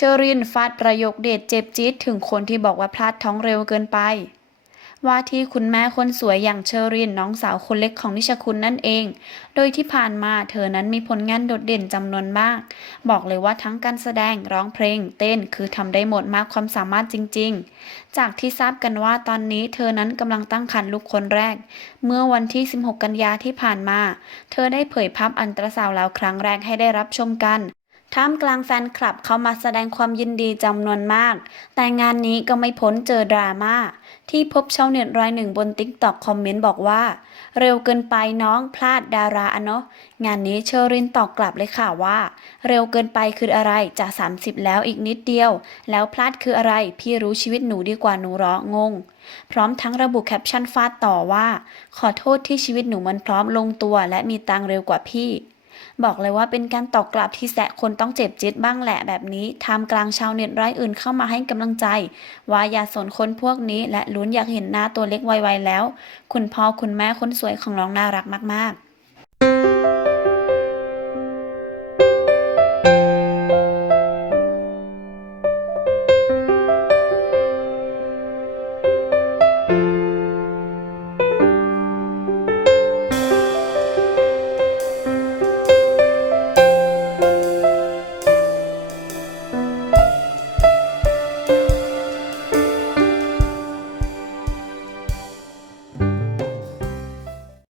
ชอรินฟาดประโยคเด็ดเจ็บจี๊ดถึงคนที่บอกว่าพลาดท้องเร็วเกินไป ว่าที่คุณแม่คนสวยอย่างเชอรินน้องสาวคนเล็กของนิชคุณนั่นเอง โดยที่ผ่านมาเธอนั้นมีผลงานโดดเด่นจำนวนมาก บอกเลยว่าทั้งการแสดงร้องเพลง เต้นคือทำได้หมดมากความสามารถจริง ๆ จากที่ทราบกันว่าตอนนี้เธอนั้นกำลังตั้งครรภ์ลูกคนแรก เมื่อวันที่ 16 กันยาที่ผ่านมา เธอได้เผยภาพอันตราซาวแล้วครั้งแรกให้ได้รับชมกัน ท่ามกลางแฟนคลับเข้ามาแสดงความยินดีจำนวนมาก แต่งานนี้ก็ไม่พ้นเจอดราม่าที่พบชาวเน็ตรายหนึ่งบนติ๊กต็อกคอมเมนต์บอกว่า เร็วเกินไปน้องพลาดดาราอะเนาะงานนี้เชอรินตอบกลับเลยค่ะว่า เร็วเกินไปคืออะไรจะ 30 แล้วอีกนิดเดียว แล้วพลาดคืออะไร พี่รู้ชีวิตหนูดีกว่าหนูเหรองง พร้อมทั้งระบุแคปชั่นฟาดต่อว่า ขอโทษที่ชีวิตหนูมันพร้อมลงตัว และมีตังเร็วกว่าพี่ บอกเลยว่าเป็นการตอบกลับที่แสะคนต้องเจ็บจิตบ้างแหละแบบนี้ท่ามกลางชาวเน็ตรายอื่นเข้ามาให้กำลังใจ ว่าอย่าสนคนพวกนี้และลุ้นอยากเห็นหน้าตัวเล็กไวๆแล้ว คุณพ่อคุณแม่คนสวยของน้องน่ารักมากๆ